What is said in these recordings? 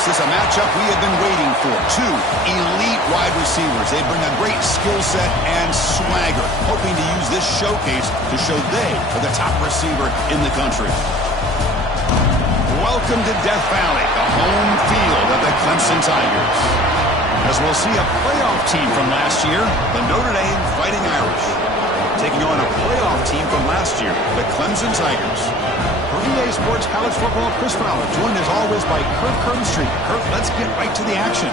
This is a matchup we have been waiting for. Two elite wide receivers. They bring a great skill set and swagger, hoping to use this showcase to show they are the top receiver in the country. Welcome to Death Valley, the home field of the Clemson Tigers. As we'll see a playoff team from last year, the Notre Dame Fighting Irish, taking on a playoff team from last year, the Clemson Tigers. For EA Sports College Football, Chris Fowler, joined as always by Kurt Curtis. Kurt, let's get right to the action.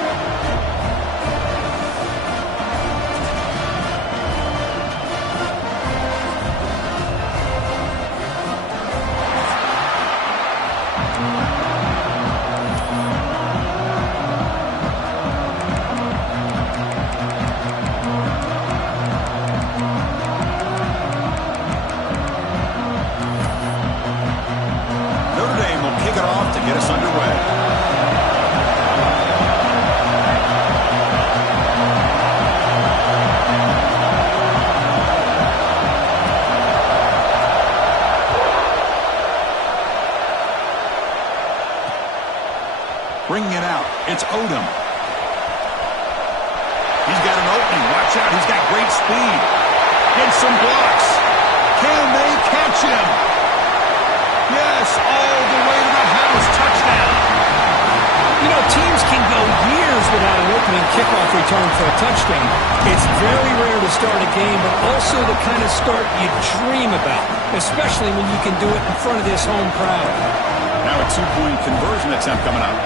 Get us underway. Bringing it out, it's Odom. He's got an opening. Watch out, he's got great speed. Gets some blocks. Can they catch him? Yes, all the way to the house. Touchdown. You know, teams can go years without an opening kickoff return for a touchdown. It's very rare to start a game, but also the kind of start you dream about, especially when you can do it in front of this home crowd. Now a two-point conversion attempt coming up.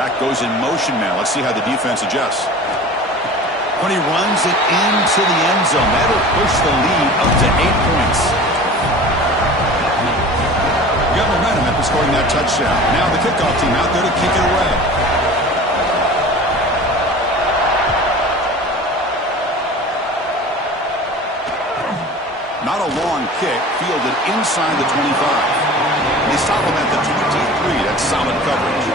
Back goes in motion now. Let's see how the defense adjusts. When he runs it into the end zone, that'll push the lead up to 8 points. You got momentum after scoring that touchdown. Now the kickoff team out there to kick it away. Not a long kick, fielded inside the 25. They stop him at the 23. That's solid coverage.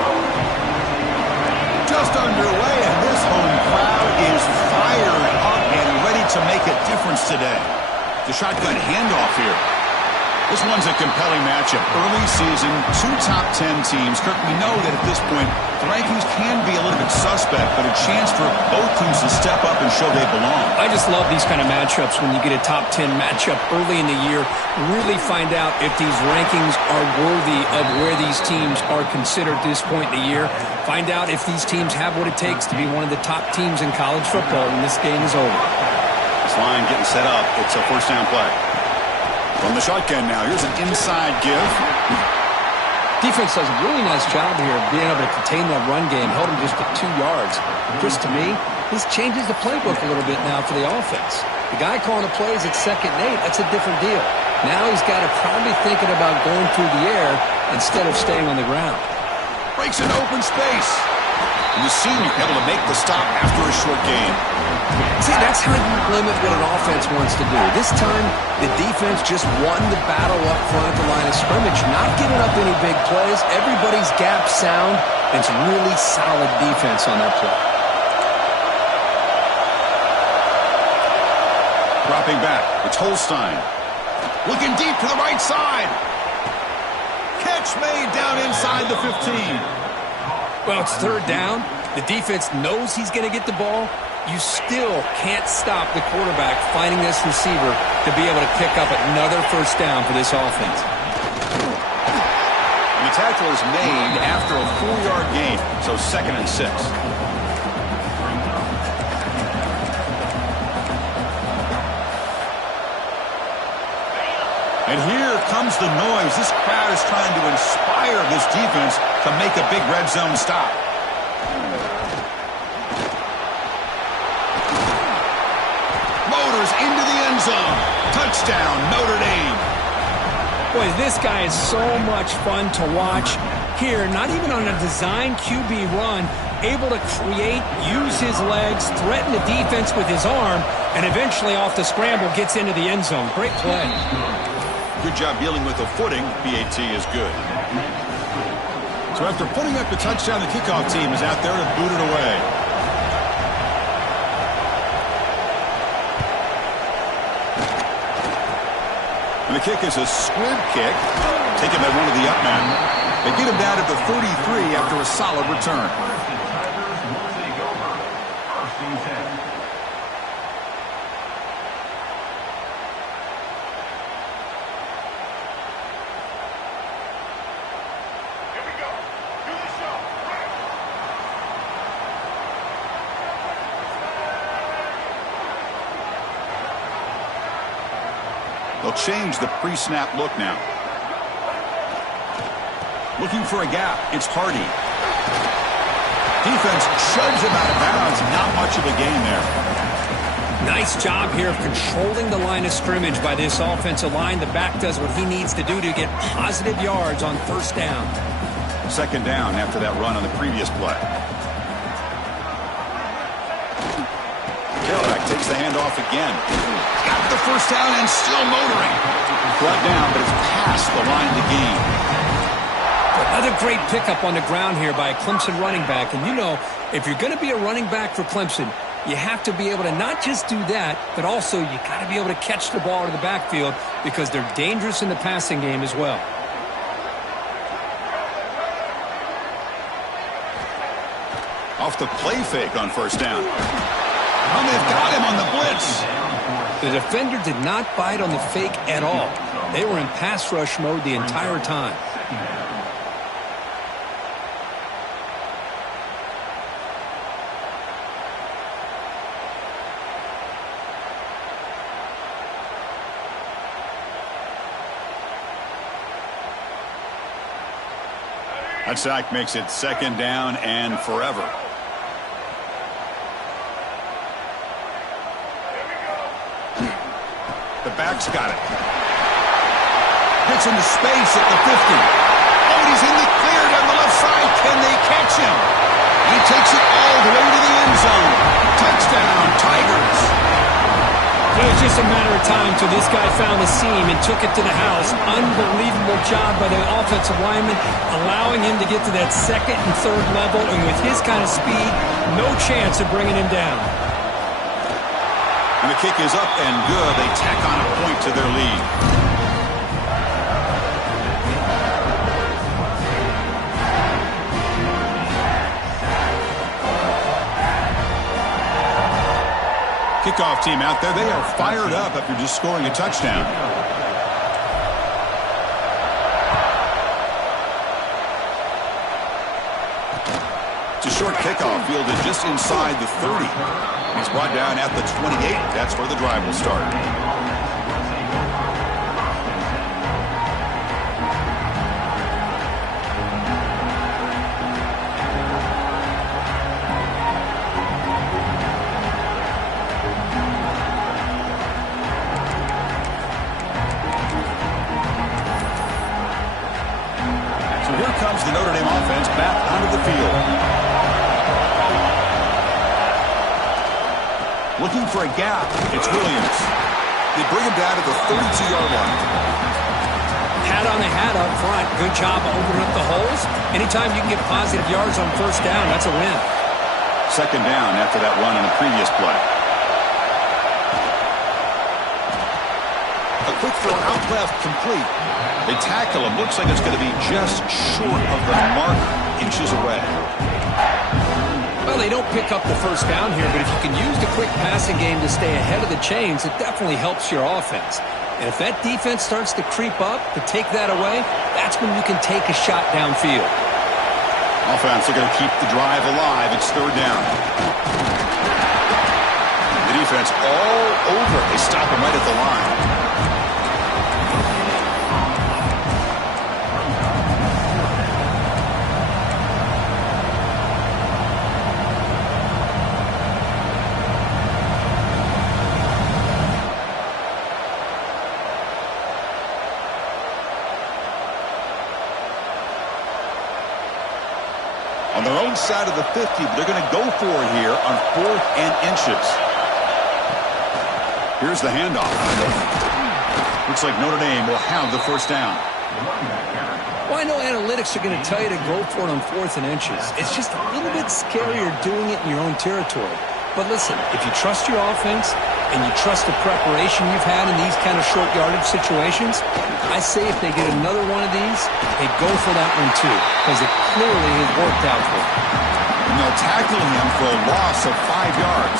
Just underway, and this home crowd is fired up and ready to make a difference today. The shotgun handoff here. This one's a compelling matchup. Early season, two top 10 teams. Kirk, we know that at this point, the rankings can be a little bit suspect, but a chance for both teams to step up and show they belong. I just love these kind of matchups when you get a top 10 matchup early in the year. Really find out if these rankings are worthy of where these teams are considered at this point in the year. Find out if these teams have what it takes to be one of the top teams in college football when this game is over. This line getting set up. It's a first down play. From the shotgun now, here's an inside give. Defense does a really nice job here of being able to contain that run game, held him just at 2 yards. Just to me, this changes the playbook a little bit now for the offense. The guy calling the plays at 2nd and 8, that's a different deal. Now he's got to probably thinking about going through the air instead of staying on the ground. Breaks an open space. And the senior able to make the stop after a short gain. See, that's how you limit what an offense wants to do. This time, the defense just won the battle up front at the line of scrimmage, not giving up any big plays. Everybody's gap sound, and it's really solid defense on that play. Dropping back, it's Holstein. Looking deep to the right side. Catch made down inside the 15. Well, it's 3rd down. The defense knows he's going to get the ball. You still can't stop the quarterback finding this receiver to be able to pick up another first down for this offense. And the tackle is made after a 4-yard gain, so 2nd and 6. And here comes the noise. This crowd is trying to inspire this defense to make a big red zone stop. Motors into the end zone. Touchdown, Notre Dame. Boy, this guy is so much fun to watch. Here, not even on a design QB run, able to create, use his legs, threaten the defense with his arm, and eventually off the scramble gets into the end zone. Great play. Good job dealing with the footing. BAT is good. So after putting up the touchdown, the kickoff team is out there to boot it away. And the kick is a squib kick. taken by one of the up men. They get him down to the 33 after a solid return. They'll change the pre-snap look now. Looking for a gap. It's Hardy. Defense shoves him out of bounds. Not much of a gain there. Nice job here of controlling the line of scrimmage by this offensive line. The back does what he needs to do to get positive yards on first down. Second down after that run on the previous play. Tailback takes the handoff again. Got the first down and still motoring. Brought down, but it's past the line to gain. Another great pickup on the ground here by a Clemson running back. And you know, if you're going to be a running back for Clemson, you have to be able to not just do that, but also you got to be able to catch the ball to the backfield because they're dangerous in the passing game as well. Off the play fake on first down. And they've got him on the blitz. The defender did not bite on the fake at all. They were in pass rush mode the entire time. That sack makes it second down and forever. The back's got it. Gets into space at the 50. Oh, he's in the clear down the left side. Can they catch him? He takes it all the way to the end zone. Touchdown, Tigers. It was just a matter of time till this guy found the seam and took it to the house. Unbelievable job by the offensive lineman, allowing him to get to that second and third level. And with his kind of speed, no chance of bringing him down. And the kick is up and good. They tack on a point to their lead. Kickoff team out there. They are fired up after just scoring a touchdown. It's a short kickoff fielded just inside the 30. He's brought down at the 28. That's where the drive will start. So here comes the Notre Dame offense back onto the field. Looking for a gap. It's Williams. They bring him down to the 32-yard line. Hat on the hat up front. Good job opening up the holes. Anytime you can get positive yards on first down, that's a win. Second down after that run on the previous play. A quick throw out left, complete. They tackle him. Looks like it's going to be just short of the mark, inches away. Well, they don't pick up the first down here, but if you can use the quick passing game to stay ahead of the chains, it definitely helps your offense. And if that defense starts to creep up to take that away, that's when you can take a shot downfield. Offense, they're going to keep the drive alive. It's third down. The defense all over it. They stop him right at the line. On their own side of the 50, but they're going to go for it here on 4th and inches. Here's the handoff. Looks like Notre Dame will have the first down. Well, I know analytics are going to tell you to go for it on 4th and inches. It's just a little bit scarier doing it in your own territory. But listen, if you trust your offense and you trust the preparation you've had in these kind of short yardage situations, I say if they get another one of these, they go for that one too, because it clearly has worked out for them. And they'll tackle him for a loss of 5 yards.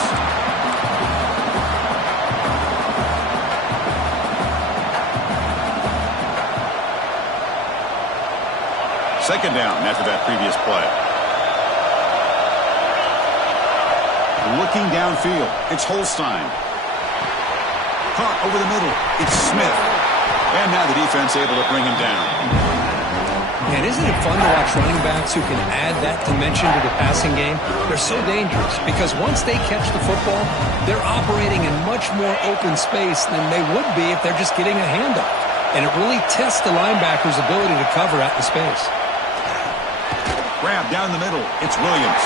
Second down after that previous play. Looking downfield, it's Holstein. Caught over the middle, it's Smith. And now the defense able to bring him down. Man, isn't it fun to watch running backs who can add that dimension to the passing game? They're so dangerous because once they catch the football, they're operating in much more open space than they would be if they're just getting a handoff. And it really tests the linebacker's ability to cover out in space. Grab down the middle, it's Williams.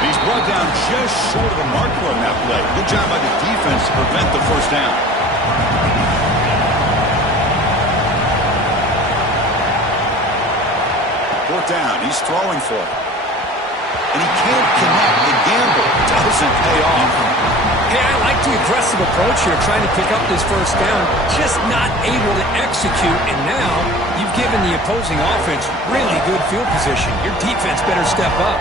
He's brought down just short of the marker on that play. Good job by the defense to prevent the first down. Fourth down, he's throwing for it. And he can't connect. The gamble doesn't pay off. Hey, I like the aggressive approach here, trying to pick up this first down, just not able to execute, and now you've given the opposing offense really good field position. Your defense better step up.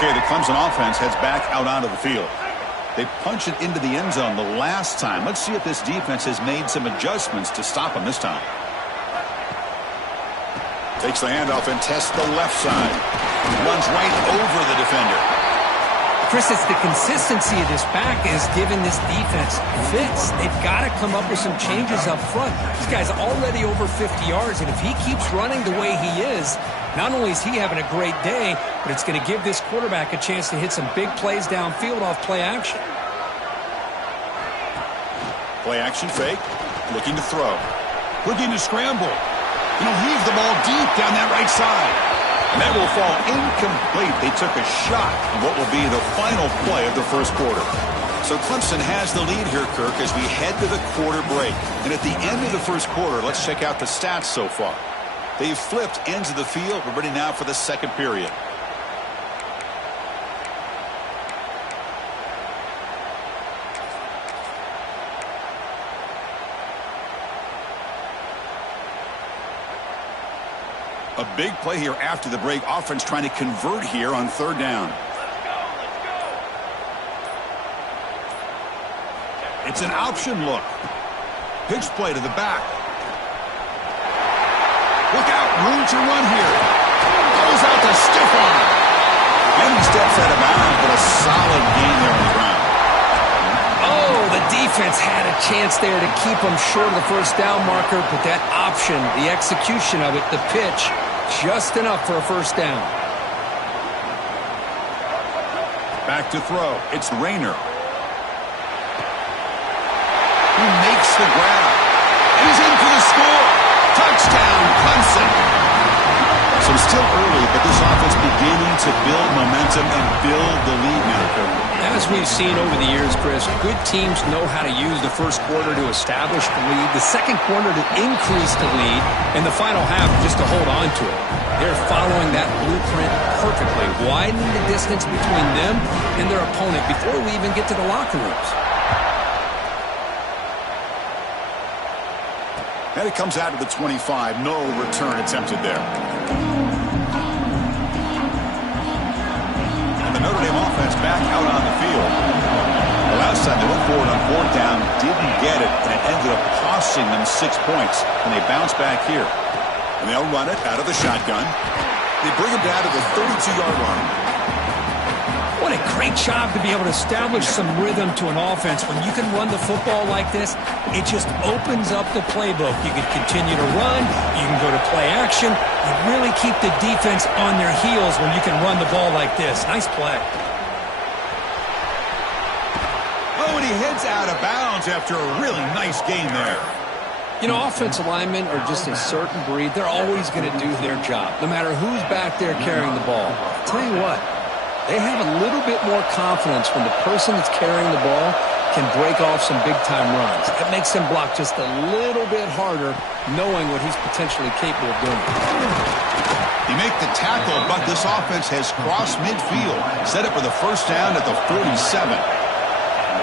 Okay, the Clemson offense heads back out onto the field. They punch it into the end zone the last time. Let's see if this defense has made some adjustments to stop them this time. Takes the handoff and tests the left side. Runs right over the defender. Chris, it's the consistency of this back is giving this defense fits. They've got to come up with some changes up front. This guy's already over 50 yards, and if he keeps running the way he is, not only is he having a great day, but it's going to give this quarterback a chance to hit some big plays downfield off play action. Play action fake. Looking to throw. Looking to scramble. He'll heave the ball deep down that right side. And that will fall incomplete. They took a shot on what will be the final play of the first quarter. So Clemson has the lead here, Kirk, as we head to the quarter break. And at the end of the first quarter, let's check out the stats so far. They've flipped ends of the field. We're ready now for the second period. A big play here after the break. Offense trying to convert here on third down. It's an option look. Pitch play to the back. Look out, room to run here. Goes out to stiff arm. And he steps out of bounds, but a solid gain there on the ground. Oh, the defense had a chance there to keep him short of the first down marker, but that option, the execution of it, the pitch, just enough for a first down. Back to throw. It's Rayner. He makes the grab. And he's in for the score. Touchdown, Clemson. So still early, but this offense beginning to build momentum and build the lead now. As we've seen over the years, Chris, good teams know how to use the first quarter to establish the lead, the second quarter to increase the lead, and the final half just to hold on to it. They're following that blueprint perfectly, widening the distance between them and their opponent before we even get to the locker rooms. And it comes out of the 25. No return attempted there. And the Notre Dame offense back out on the field. The last time they went forward on fourth down, didn't get it, and it ended up costing them 6 points. And they bounce back here. And they'll run it out of the shotgun. They bring him down to the 32-yard line. What a great job to be able to establish some rhythm to an offense. When you can run the football like this, it just opens up the playbook. You can continue to run. You can go to play action. You really keep the defense on their heels when you can run the ball like this. Nice play. Oh, and he heads out of bounds after a really nice gain there. You know, offensive linemen are just a certain breed. They're always going to do their job, no matter who's back there carrying the ball. I'll tell you what. They have a little bit more confidence when the person that's carrying the ball can break off some big-time runs. It makes them block just a little bit harder, knowing what he's potentially capable of doing. He make the tackle, but this offense has crossed midfield. Set up for the first down at the 47.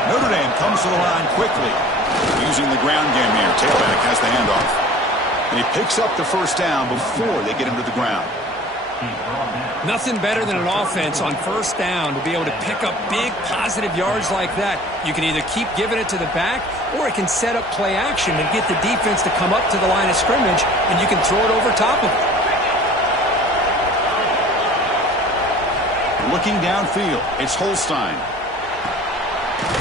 Notre Dame comes to the line quickly. Using the ground game here. Tailback has the handoff. And he picks up the first down before they get him to the ground. Nothing better than an offense on first down to be able to pick up big positive yards like that. You can either keep giving it to the back, or it can set up play action and get the defense to come up to the line of scrimmage, and you can throw it over top of it. Looking downfield, it's Holstein.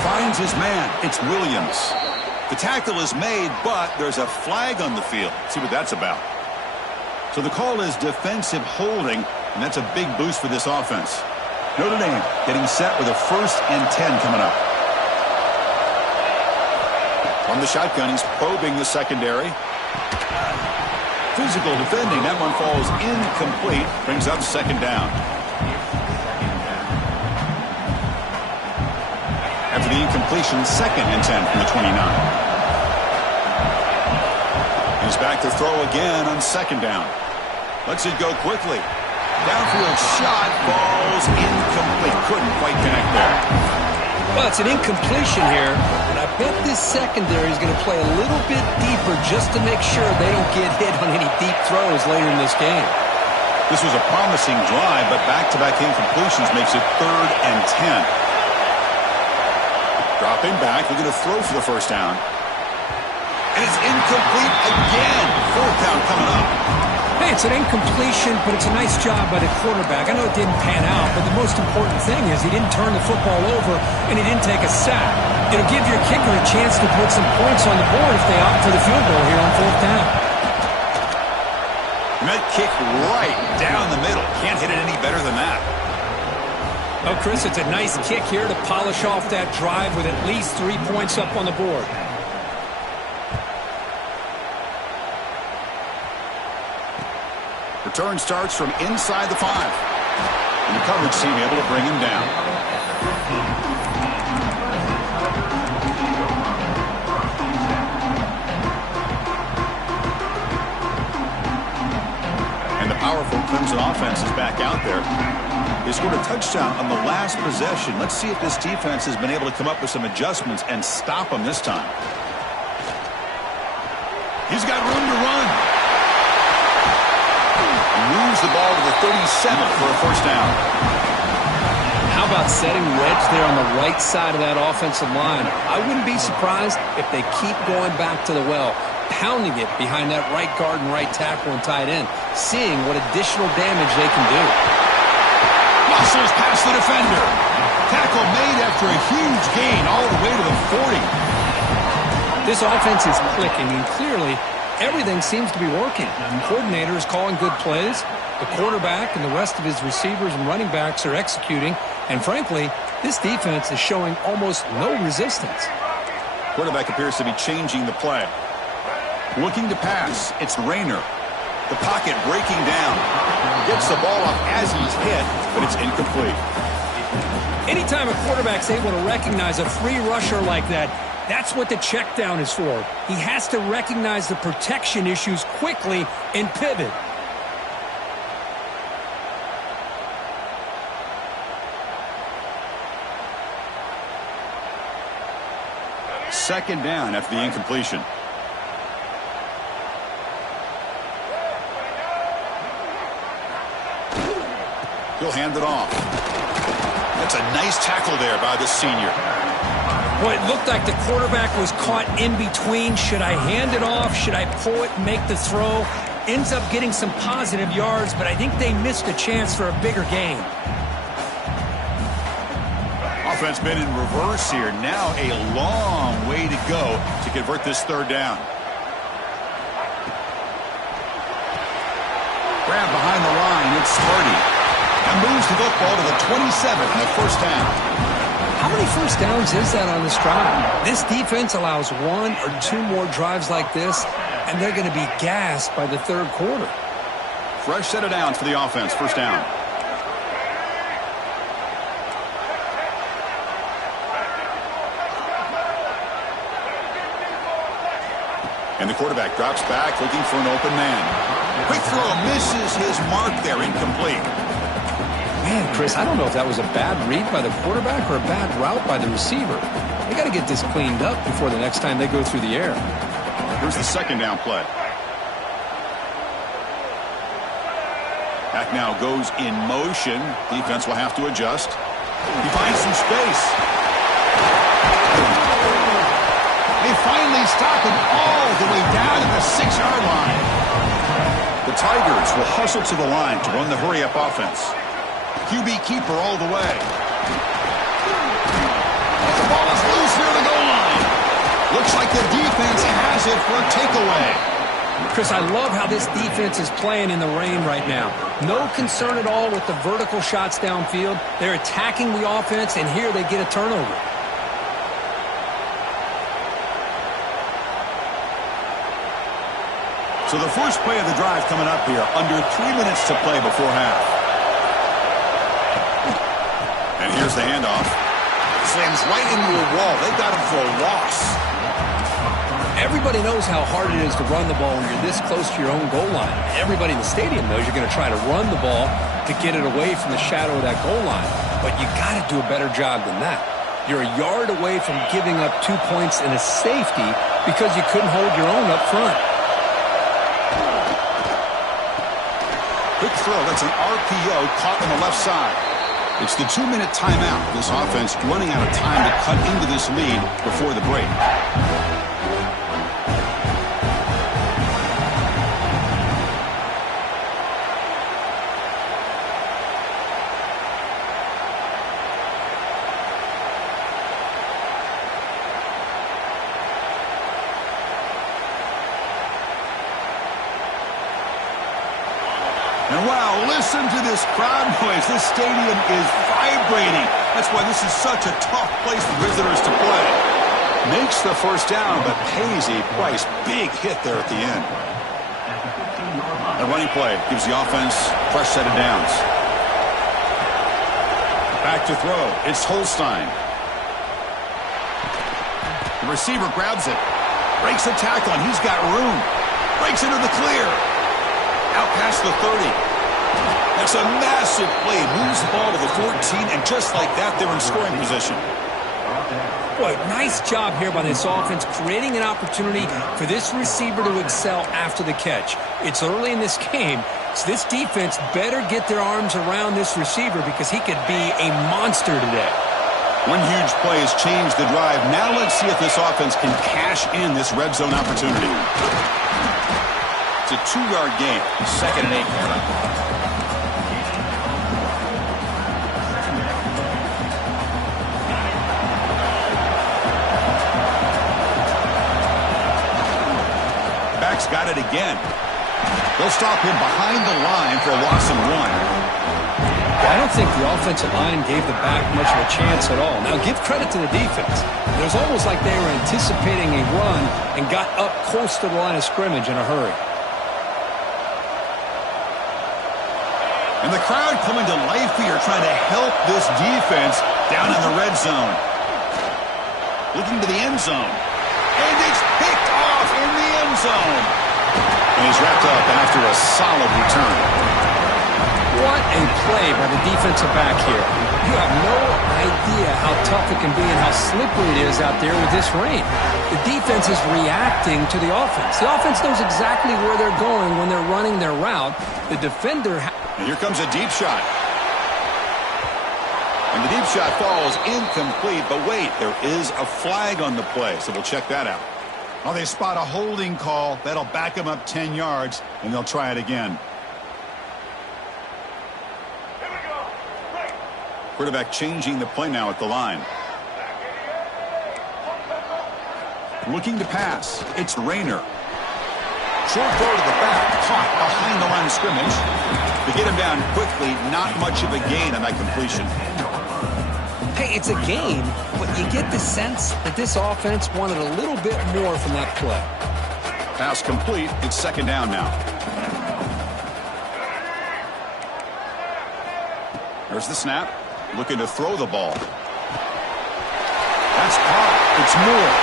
Finds his man. It's Williams. The tackle is made, but there's a flag on the field. See what that's about. So the call is defensive holding, and that's a big boost for this offense. Notre Dame getting set with a 1st and 10 coming up. From the shotgun, he's probing the secondary. Physical defending. That one falls incomplete. Brings up 2nd down. After the incompletion, 2nd and 10 from the 29. He's back to throw again on 2nd down. Lets it go quickly. Downfield shot falls incomplete. Couldn't quite connect there. Well, it's an incompletion here, and I bet this secondary is going to play a little bit deeper just to make sure they don't get hit on any deep throws later in this game. This was a promising drive, but back-to-back incompletions makes it 3rd and 10. Dropping back, looking to throw for the first down. And it's incomplete again. 4th down coming up. Hey, it's an incompletion, but it's a nice job by the quarterback. I know it didn't pan out, but the most important thing is he didn't turn the football over and he didn't take a sack. It'll give your kicker a chance to put some points on the board if they opt for the field goal here on 4th down. Met kick right down the middle. Can't hit it any better than that. Oh, Chris, it's a nice kick here to polish off that drive with at least 3 points up on the board. Return starts from inside the 5. And the coverage team able to bring him down. And the powerful Clemson offense is back out there. They scored a touchdown on the last possession. Let's see if this defense has been able to come up with some adjustments and stop them this time. He's got room to run. Moves the ball to the 37 for a first down. How about setting wedge there on the right side of that offensive line? I wouldn't be surprised if they keep going back to the well, pounding it behind that right guard and right tackle and tight end, seeing what additional damage they can do. Muscles past the defender. Tackle made after a huge gain all the way to the 40. This offense is clicking, and clearly everything seems to be working. The coordinator is calling good plays. The quarterback and the rest of his receivers and running backs are executing. And frankly, this defense is showing almost no resistance. Quarterback appears to be changing the play. Looking to pass. It's Rayner. The pocket breaking down. Gets the ball up as he's hit, but it's incomplete. Anytime a quarterback's able to recognize a free rusher like that, that's what the check down is for. He has to recognize the protection issues quickly and pivot. Second down after the incompletion. He'll hand it off. That's a nice tackle there by the senior. Boy, it looked like the quarterback was caught in between. Should I hand it off? Should I pull it and make the throw? Ends up getting some positive yards, but I think they missed a chance for a bigger gain. Offense been in reverse here. Now a long way to go to convert this 3rd down. Grab behind the line. It's Sparty. And moves the football to the 27 and a first down. How many first downs is that on this drive? This defense allows 1 or 2 more drives like this, and they're going to be gassed by the 3rd quarter. Fresh set of downs for the offense. First down. And the quarterback drops back looking for an open man. Quick throw misses his mark there. Incomplete. Man, Chris, I don't know if that was a bad read by the quarterback or a bad route by the receiver. They got to get this cleaned up before the next time they go through the air. Here's the second down play. Back now goes in motion. Defense will have to adjust. He finds some space. They finally stop him all the way down to the 6-yard line. The Tigers will hustle to the line to run the hurry-up offense. QB keeper all the way. The ball is loose near the goal line. Looks like the defense has it for a takeaway. Chris, I love how this defense is playing in the rain right now. No concern at all with the vertical shots downfield. They're attacking the offense, and here they get a turnover. So the first play of the drive coming up here, under 3 minutes to play before half. And here's the handoff. Slams right into a wall. They got him for a loss. Everybody knows how hard it is to run the ball when you're this close to your own goal line. Everybody in the stadium knows you're going to try to run the ball to get it away from the shadow of that goal line. But you got to do a better job than that. You're a yard away from giving up 2 points and a safety because you couldn't hold your own up front. Quick throw. That's an RPO caught on the left side. It's the 2-minute timeout. This offense running out of time to cut into this lead before the break. And wow, listen to this crowd noise. This stadium is vibrating. That's why this is such a tough place for visitors to play. Makes the first down, but pays a price. Big hit there at the end. The running play gives the offense a fresh set of downs. Back to throw. It's Holstein. The receiver grabs it. Breaks a tackle, and he's got room. Breaks into the clear. Out past the 30. That's a massive play. Moves the ball to the 14, and just like that, they're in scoring position. Boy, nice job here by this offense, creating an opportunity for this receiver to excel after the catch. It's early in this game, so this defense better get their arms around this receiver because he could be a monster today. One huge play has changed the drive. Now let's see if this offense can cash in this red zone opportunity. It's a 2-yard gain. 2nd and 8. Back's got it again. They'll stop him behind the line for a loss of 1. I don't think the offensive line gave the back much of a chance at all. Now, give credit to the defense. It was almost like they were anticipating a run and got up close to the line of scrimmage in a hurry. And the crowd coming to life here, trying to help this defense down in the red zone. Looking to the end zone. And it's picked off in the end zone. And he's wrapped up after a solid return. What a play by the defensive back here. You have no idea how tough it can be and how slippery it is out there with this rain. The defense is reacting to the offense. The offense knows exactly where they're going when they're running their route. The defender... And here comes a deep shot. And the deep shot falls incomplete. But wait, there is a flag on the play, so we'll check that out. Oh, they spot a holding call. That'll back them up 10 yards, and they'll try it again. Quarterback changing the play now at the line. Looking to pass. It's Rayner. Short throw to the back. Caught behind the line of scrimmage. To get him down quickly, not much of a gain on that completion. Hey, it's a game, but you get the sense that this offense wanted a little bit more from that play. Pass complete. It's 2nd down now. There's the snap. Looking to throw the ball. That's caught. It's Moore.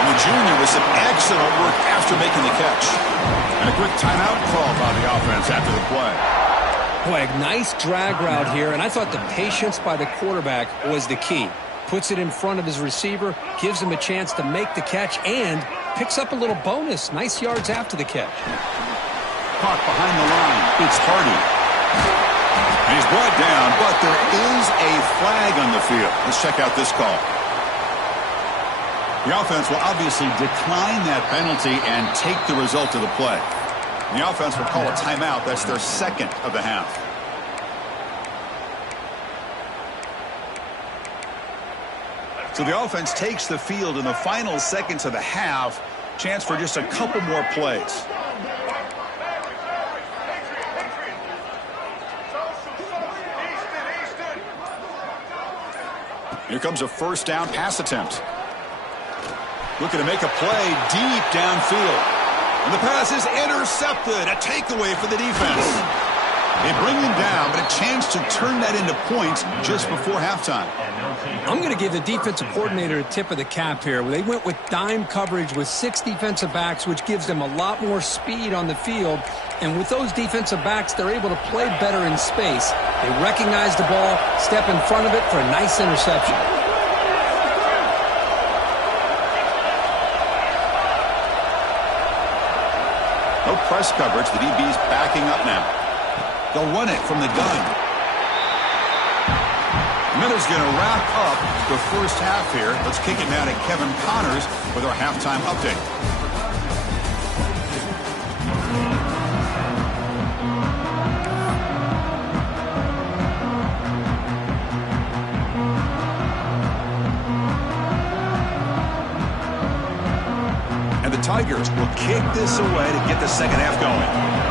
And the junior with some excellent work after making the catch. And a quick timeout call by the offense after the play. Boy, a nice drag route here, and I thought the patience by the quarterback was the key. puts it in front of his receiver, gives him a chance to make the catch, and picks up a little bonus. Nice yards after the catch. Caught behind the line. It's Hardy. And he's brought down, but there is a flag on the field. Let's check out this call. The offense will obviously decline that penalty and take the result of the play. The offense will call a timeout. That's their second of the half. So the offense takes the field in the final seconds of the half. Chance for just a couple more plays. Here comes a first down pass attempt. Looking to make a play deep downfield. And the pass is intercepted. A takeaway for the defense. They bring him down, but a chance to turn that into points just before halftime. I'm going to give the defensive coordinator a tip of the cap here. They went with dime coverage with 6 defensive backs, which gives them a lot more speed on the field. And with those defensive backs, they're able to play better in space. They recognize the ball, step in front of it for a nice interception. No press coverage. The DB's backing up now. They'll run it from the gun. Miller's going to wrap up the first half here. Let's kick it now to Kevin Connors with our halftime update. And the Tigers will kick this away to get the second half going.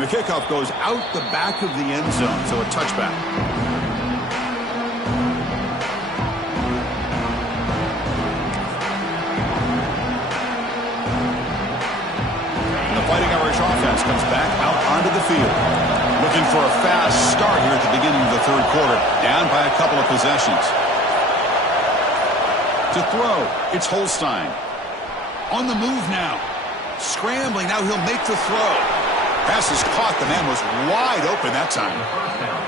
And the kickoff goes out the back of the end zone, so a touchback. And the Fighting Irish offense comes back out onto the field. Looking for a fast start here at the beginning of the third quarter. Down by a couple of possessions. To throw, it's Holstein. On the move now. Scrambling, now he'll make the throw. Pass is caught. The man was wide open that time.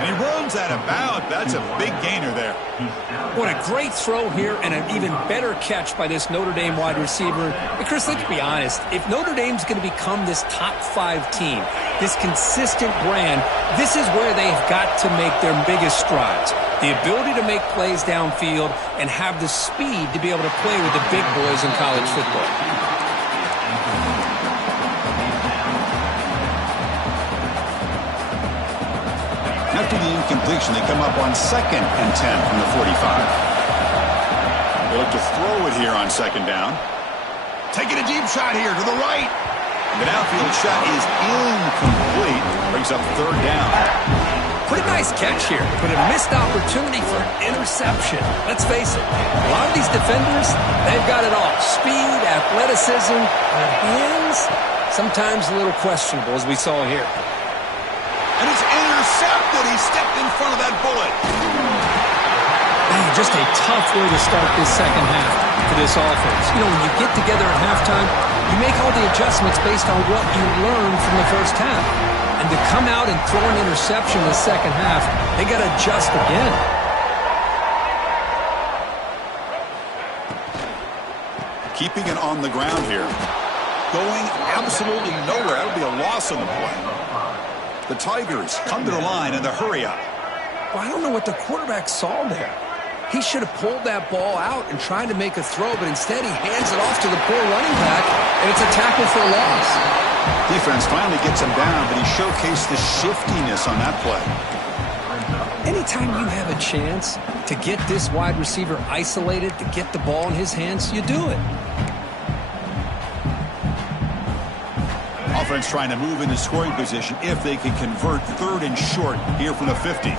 And he runs out of bounds. That's a big gainer there. What a great throw here and an even better catch by this Notre Dame wide receiver. And Chris, let's be honest. If Notre Dame's going to become this top 5 team, this consistent brand, this is where they've got to make their biggest strides. The ability to make plays downfield and have the speed to be able to play with the big boys in college football. After the incompletion, they come up on 2nd and 10 from the 45. They look to throw it here on 2nd down. Taking a deep shot here to the right. The downfield shot is incomplete. Brings up 3rd down. Pretty nice catch here, but a missed opportunity for an interception. Let's face it, a lot of these defenders, they've got it all. Speed, athleticism, hands, sometimes a little questionable, as we saw here. And it's intercepted. He stepped in front of that bullet. Man, just a tough way to start this second half for this offense. You know, when you get together at halftime, you make all the adjustments based on what you learned from the first half. And to come out and throw an interception in the second half, they got to adjust again. Keeping it on the ground here. Going absolutely nowhere. That'll be a loss on the play. The Tigers come to the line in the hurry up. Well, I don't know what the quarterback saw there. He should have pulled that ball out and tried to make a throw, but instead he hands it off to the poor running back, and it's a tackle for a loss. Defense finally gets him down, but he showcased the shiftiness on that play. Anytime you have a chance to get this wide receiver isolated, to get the ball in his hands, you do it. Offense trying to move into scoring position if they can convert 3rd and short here from the 50.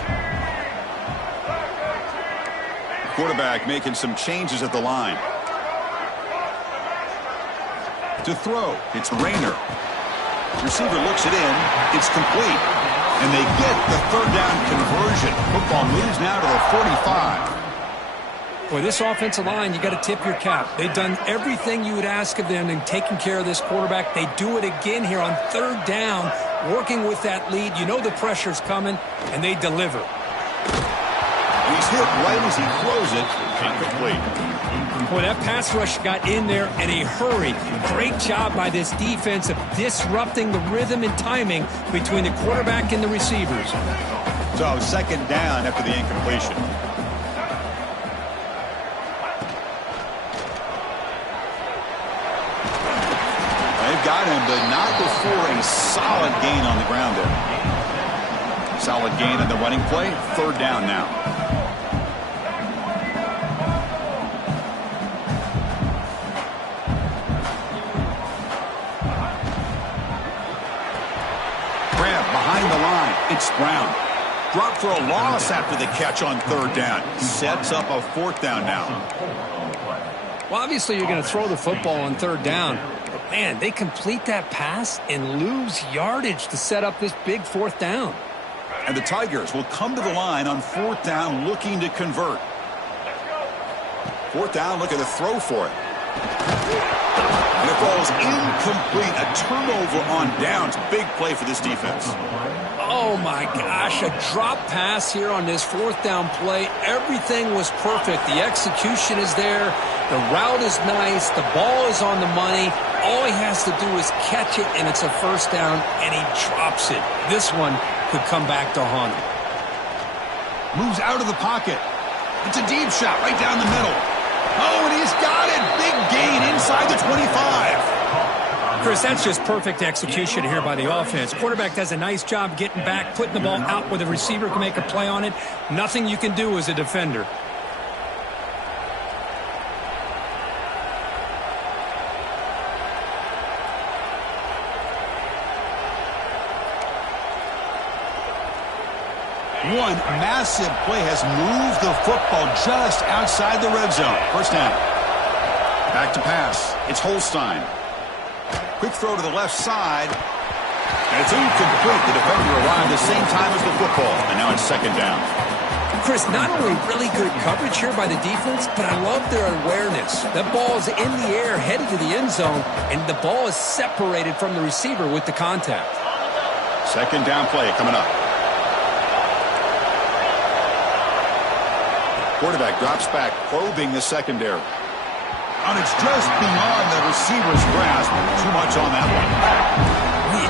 Quarterback making some changes at the line. To throw, it's Rayner. Receiver looks it in. It's complete. And they get the 3rd down conversion. Football moves now to the 45. Boy, this offensive line, you got to tip your cap. They've done everything you would ask of them in taking care of this quarterback. They do it again here on third down, working with that lead. You know the pressure's coming, and they deliver. He's hit right as he throws it. Incomplete. Boy, that pass rush got in there in a hurry. Great job by this defense of disrupting the rhythm and timing between the quarterback and the receivers. So, second down after the incompletion. They've got him, but not before a solid gain on the ground there. Solid gain in the running play. Third down now. Behind the line, it's Brown. Dropped for a loss after the catch on third down. Sets up a fourth down now. Well, obviously you're going to throw the football on third down. But, man, they complete that pass and lose yardage to set up this big fourth down. And the Tigers will come to the line on fourth down looking to convert. Fourth down, looking to throw for it. And it falls incomplete. A turnover on downs. Big play for this defense. Oh, my gosh. A drop pass here on this fourth down play. Everything was perfect. The execution is there. The route is nice. The ball is on the money. All he has to do is catch it, and it's a first down, and he drops it. This one could come back to haunt him. Moves out of the pocket. It's a deep shot right down the middle. Oh, and he's got it. Big gain inside the 25. Chris, that's just perfect execution here by the offense. Quarterback does a nice job getting back, putting the ball out where the receiver can make a play on it. Nothing you can do as a defender. One massive play has moved the football just outside the red zone. First down. Back to pass. It's Holstein. Quick throw to the left side. And it's incomplete. The defender arrived the same time as the football. And now it's second down. Chris, not only really good coverage here by the defense, but I love their awareness. That ball is in the air, headed to the end zone, and the ball is separated from the receiver with the contact. Second down play coming up. Quarterback drops back, probing the secondary. And it's just beyond the receiver's grasp. Too much on that one.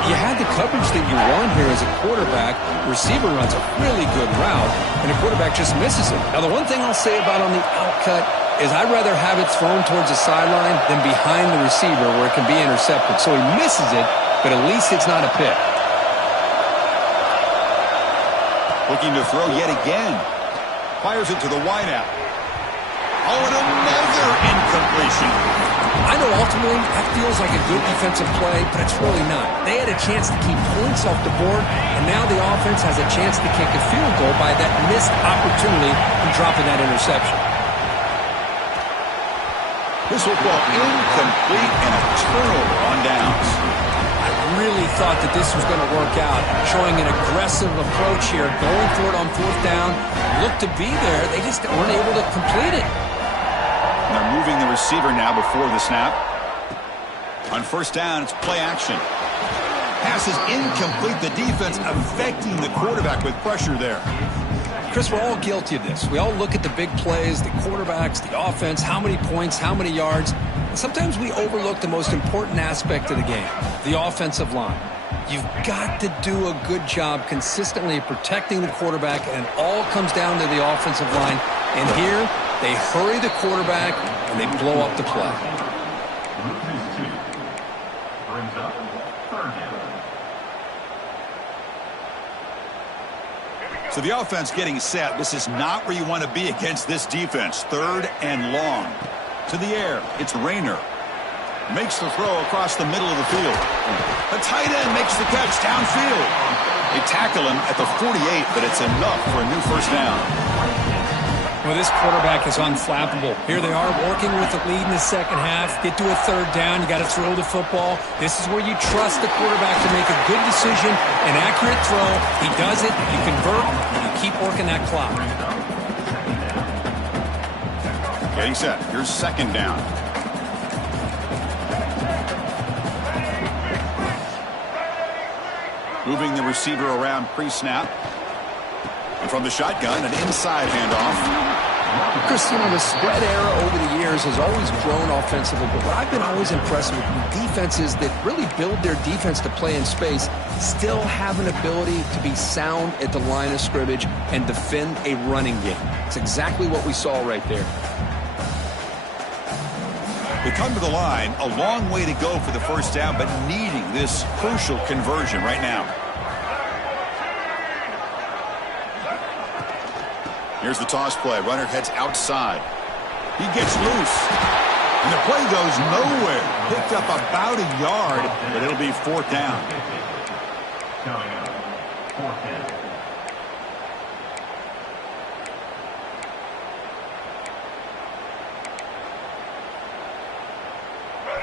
You had the coverage that you want here as a quarterback. The receiver runs a really good route, and the quarterback just misses it. Now, the one thing I'll say about on the outcut is I'd rather have it thrown towards the sideline than behind the receiver where it can be intercepted. So he misses it, but at least it's not a pick. Looking to throw yet again. Fires it to the wideout. Oh, and another incompletion. I know ultimately that feels like a good defensive play, but it's really not. They had a chance to keep points off the board, and now the offense has a chance to kick a field goal by that missed opportunity from dropping that interception. This will fall incomplete and a turnover on downs. I really thought that this was going to work out, showing an aggressive approach here, going for it on fourth down. Looked to be there. They just weren't able to complete it. And they're moving the receiver now before the snap. On first down, it's play action. Pass is incomplete. The defense affecting the quarterback with pressure there. Chris, we're all guilty of this. We all look at the big plays, the quarterbacks, the offense, how many points, how many yards. And sometimes we overlook the most important aspect of the game, the offensive line. You've got to do a good job consistently protecting the quarterback, and it all comes down to the offensive line. And here, they hurry the quarterback, and they blow up the play. So the offense getting set. This is not where you want to be against this defense. Third and long. To the air. It's Rayner. Makes the throw across the middle of the field. The tight end makes the catch downfield. They tackle him at the 48, but it's enough for a new first down. Well, this quarterback is unflappable. Here they are working with the lead in the second half. Get to a third down. You got to throw the football. This is where you trust the quarterback to make a good decision, an accurate throw. He does it. You convert, and you keep working that clock. Getting set. Here's second down. Moving the receiver around pre-snap. And from the shotgun, an inside handoff. Chris, the spread era over the years has always grown offensively, but what I've been always impressed with defenses that really build their defense to play in space still have an ability to be sound at the line of scrimmage and defend a running game. It's exactly what we saw right there. They come to the line, a long way to go for the first down, but needing this crucial conversion right now. Here's the toss play. Runner heads outside. He gets loose. And the play goes nowhere. Picked up about a yard, but it'll be fourth down.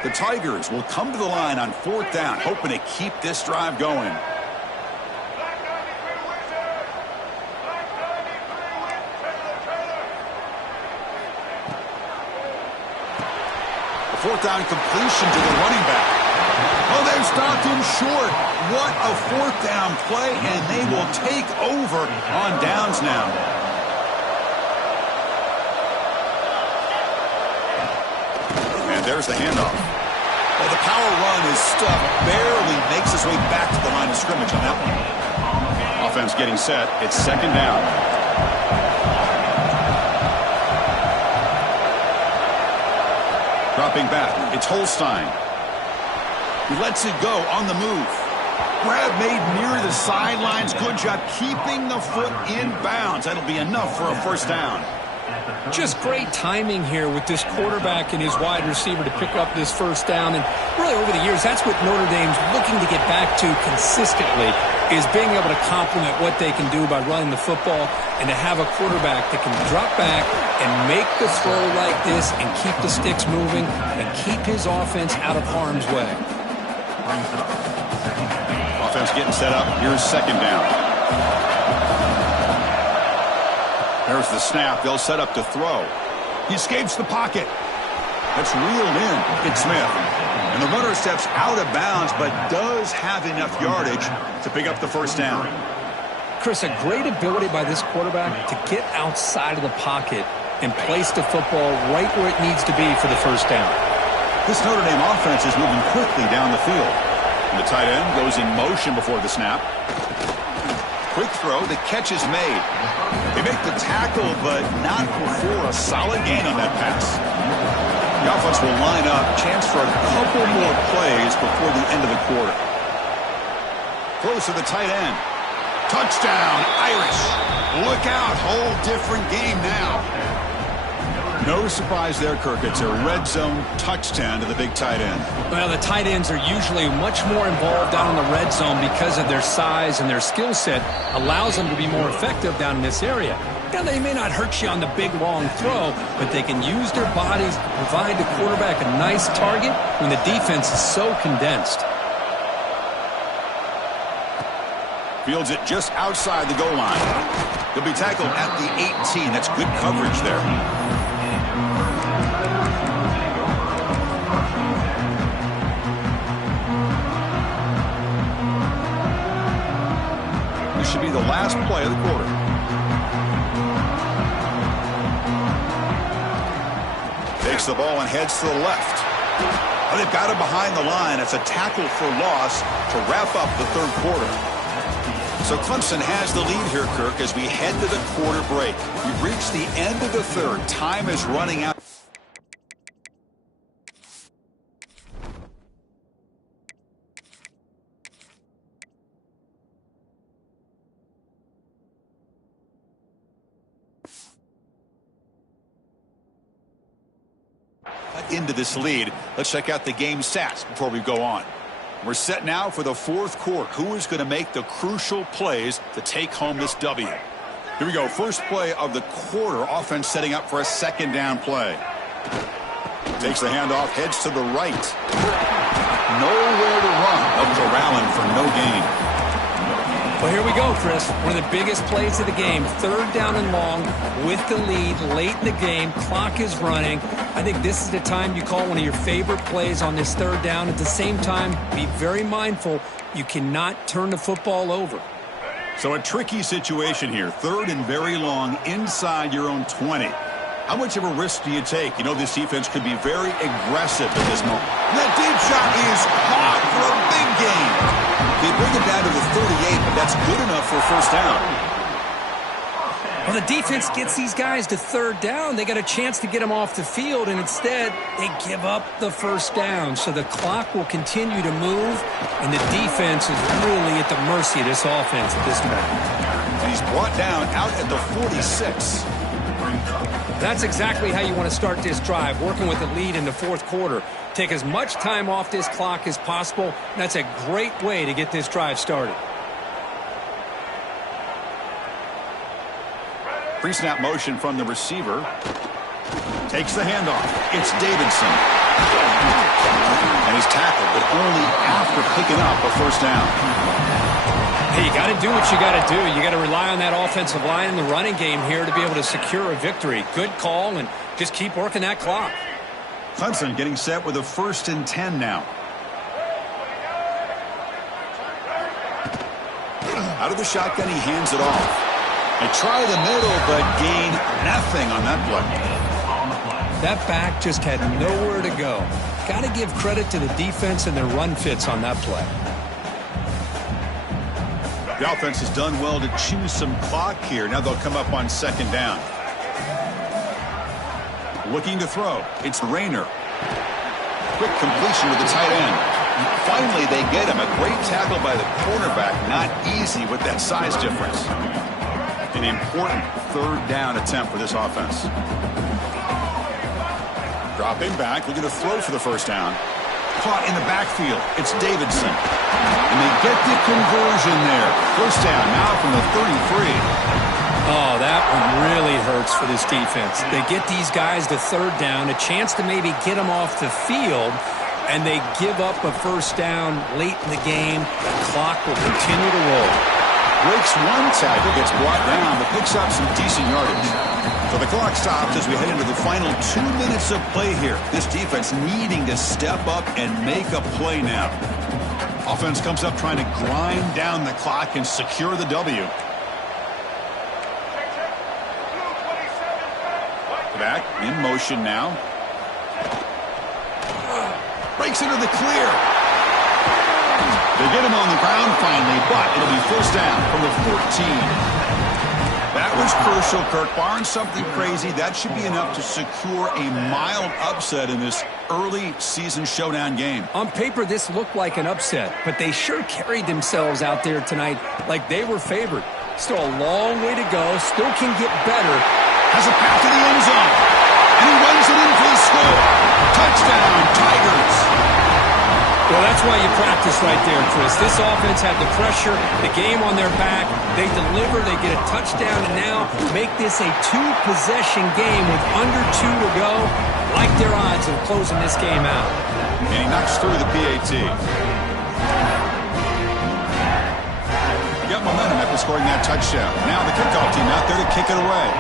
The Tigers will come to the line on fourth down, hoping to keep this drive going. Fourth down completion to the running back. Oh, they've stopped him short. What a fourth down play, and they will take over on downs now. And there's the handoff. Well, the power run is stuffed, barely makes his way back to the line of scrimmage on that one. Offense getting set. It's second down. Dropping back, it's Holstein. He lets it go on the move. Grab made near the sidelines. Good job keeping the foot in bounds. That'll be enough for a first down. Just great timing here with this quarterback and his wide receiver to pick up this first down. And really over the years, that's what Notre Dame's looking to get back to consistently, is being able to complement what they can do by running the football and to have a quarterback that can drop back and make the throw like this and keep the sticks moving and keep his offense out of harm's way. Offense getting set up. Here's second down. There's the snap. They'll set up to throw. He escapes the pocket. That's reeled in. It's Smith. And the runner steps out of bounds, but does have enough yardage to pick up the first down. Chris, a great ability by this quarterback to get outside of the pocket and place the football right where it needs to be for the first down. This Notre Dame offense is moving quickly down the field. And the tight end goes in motion before the snap. Quick throw. The catch is made. They make the tackle, but not before a solid gain on that pass. The offense will line up. Chance for a couple more plays before the end of the quarter. Throws to the tight end. Touchdown, Irish. Look out. Whole different game now. No surprise there, Kirk. It's a red zone touchdown to the big tight end. Well, the tight ends are usually much more involved down in the red zone because of their size and their skill set allows them to be more effective down in this area. Now, they may not hurt you on the big, long throw, but they can use their bodies to provide the quarterback a nice target when the defense is so condensed. Fields it just outside the goal line. He'll be tackled at the 18. That's good coverage there. This should be the last play of the quarter. Takes the ball and heads to the left. Oh, they've got him behind the line. It's a tackle for loss to wrap up the third quarter. So Clemson has the lead here, Kirk, as we head to the quarter break. We've reached the end of the third. Time is running out. Into this lead. Let's check out the game stats before we go on. We're set now for the fourth quarter. Who is going to make the crucial plays to take home this W? Here we go. First play of the quarter. Offense setting up for a second down play. Takes the handoff, heads to the right. Nowhere to run. Up to Rowland for no gain. Well, here we go, Chris. One of the biggest plays of the game. 3rd down and long with the lead late in the game. Clock is running. I think this is the time you call one of your favorite plays on this 3rd down. At the same time, be very mindful. You cannot turn the football over. So a tricky situation here. 3rd and very long inside your own 20. How much of a risk do you take? You know this defense could be very aggressive at this moment. That deep shot is caught for a big gain. They bring it down to the 38, but that's good enough for a 1st down. Well, the defense gets these guys to 3rd down. They got a chance to get them off the field, and instead they give up the 1st down. So the clock will continue to move, and the defense is really at the mercy of this offense at this point. And he's brought down out at the 46. That's exactly how you want to start this drive, working with the lead in the 4th quarter. Take as much time off this clock as possible. That's a great way to get this drive started. Pre-snap motion from the receiver. Takes the handoff. It's Davidson. And he's tackled, but only after picking up a 1st down. Hey, you got to do what you got to do. You got to rely on that offensive line in the running game here to be able to secure a victory. Good call, and just keep working that clock. Clemson getting set with a 1st and 10 now. Out of the shotgun, he hands it off. They try the middle, but gain nothing on that play. That back just had nowhere to go. Got to give credit to the defense and their run fits on that play. The offense has done well to choose some clock here. Now they'll come up on 2nd down. Looking to throw. It's Rayner. Quick completion to the tight end. Finally, they get him. A great tackle by the cornerback. Not easy with that size difference. An important 3rd down attempt for this offense. Dropping back. Looking to throw for the 1st down. Caught in the backfield. It's Davidson. And they get the conversion there. 1st down now from the 33. Oh, that one really hurts for this defense. They get these guys to 3rd down, a chance to maybe get them off the field, and they give up a 1st down late in the game. The clock will continue to roll. Breaks one tackle, gets brought down, but picks up some decent yardage. So the clock stops as we head into the final 2 minutes of play here. This defense needing to step up and make a play now. Offense comes up trying to grind down the clock and secure the W. Back in motion now. Breaks into the clear. They get him on the ground finally, but it'll be 1st down from the 14. That was crucial, Kirk. Barnes, something crazy. That should be enough to secure a mild upset in this early season showdown game. On paper, this looked like an upset, but they sure carried themselves out there tonight like they were favored. Still a long way to go. Still can get better. Has a path to the end zone. And he runs it in for the score. Touchdown, Tigers. Well, that's why you practice right there, Chris. This offense had the pressure, the game on their back. They deliver, they get a touchdown, and now make this a 2-possession game with under 2 to go. Like their odds of closing this game out. And he knocks through the PAT. Got momentum after scoring that touchdown. Now the kickoff team out there to kick it away.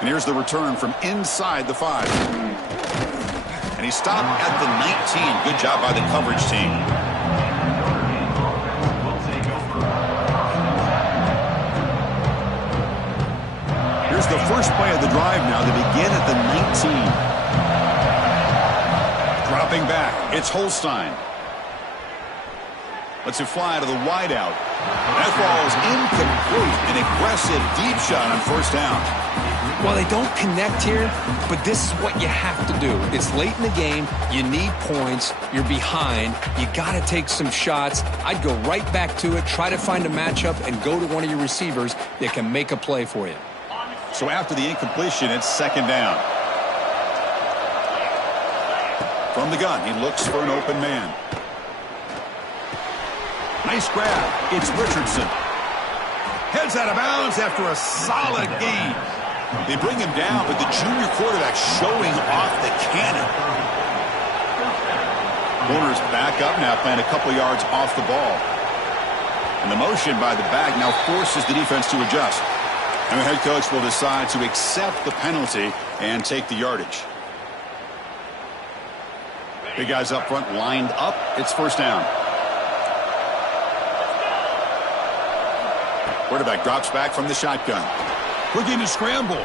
And here's the return from inside the 5. And he stopped at the 19. Good job by the coverage team. Here's the first play of the drive now. They begin at the 19. Dropping back. It's Holstein. Lets it fly to the wideout. That ball is incomplete. An aggressive deep shot on 1st down. Well, they don't connect here, but this is what you have to do. It's late in the game. You need points. You're behind. You got to take some shots. I'd go right back to it, try to find a matchup, and go to one of your receivers that can make a play for you. So after the incompletion, it's 2nd down. From the gun, he looks for an open man. Nice grab. It's Richardson. Heads out of bounds after a solid gain. They bring him down, but the junior quarterback showing off the cannon. Warner's back up now, playing a couple yards off the ball. And the motion by the back now forces the defense to adjust. And the head coach will decide to accept the penalty and take the yardage. Big guys up front lined up. It's first down. Quarterback drops back from the shotgun. Looking to scramble.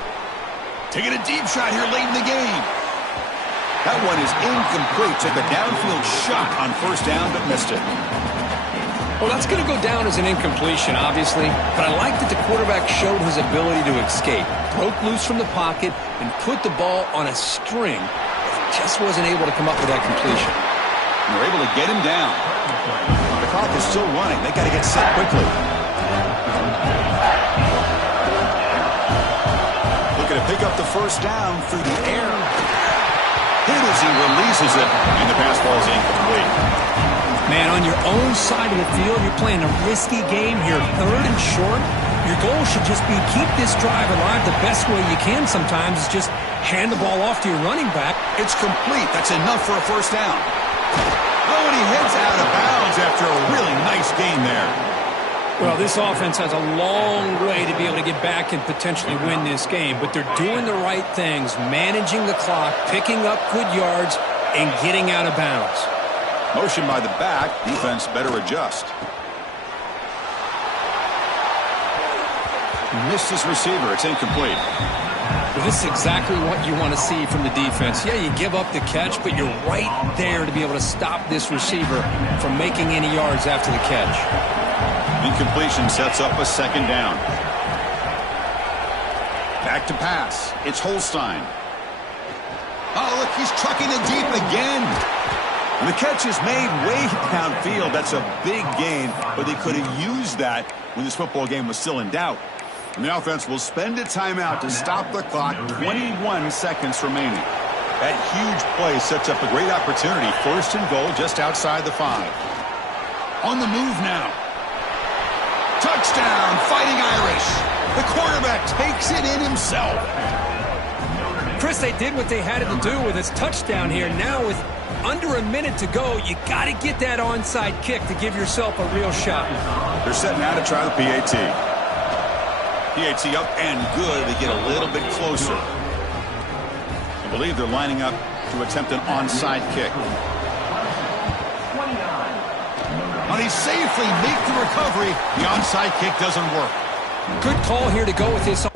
Taking a deep shot here late in the game. That one is incomplete. Took a downfield shot on first down, but missed it. Well, that's going to go down as an incompletion, obviously, but I like that the quarterback showed his ability to escape, broke loose from the pocket, and put the ball on a string. Just wasn't able to come up with that completion. And they're able to get him down. The clock is still running. They got to get set quickly. Looking to pick up the first down through the air. Hit as he releases it, and the pass ball is incomplete. Man, on your own side of the field, you're playing a risky game here, third and short. Your goal should just be keep this drive alive the best way you can sometimes is just hand the ball off to your running back. It's complete. That's enough for a first down. Oh, and he heads out of bounds after a really nice gain there. Well, this offense has a long way to be able to get back and potentially win this game, but they're doing the right things, managing the clock, picking up good yards, and getting out of bounds. Motion by the back. Defense better adjust. Missed his receiver. It's incomplete. Well, this is exactly what you want to see from the defense. Yeah, you give up the catch, but you're right there to be able to stop this receiver from making any yards after the catch. Incompletion sets up a second down. Back to pass. It's Holstein. Oh, look, he's trucking it deep again. And the catch is made way downfield. That's a big gain, but they could have used that when this football game was still in doubt. And the offense will spend a timeout to stop the clock. 21 seconds remaining. That huge play sets up a great opportunity. First and goal just outside the 5. On the move now. Touchdown, Fighting Irish. The quarterback takes it in himself. Chris, they did what they had to do with his touchdown here. Now with under a minute to go, you got to get that onside kick to give yourself a real shot. They're setting out to try the PAT. PAT up and good. They get a little bit closer. I believe they're lining up to attempt an onside kick. And he safely makes the recovery. The onside kick doesn't work. Good call here to go with this.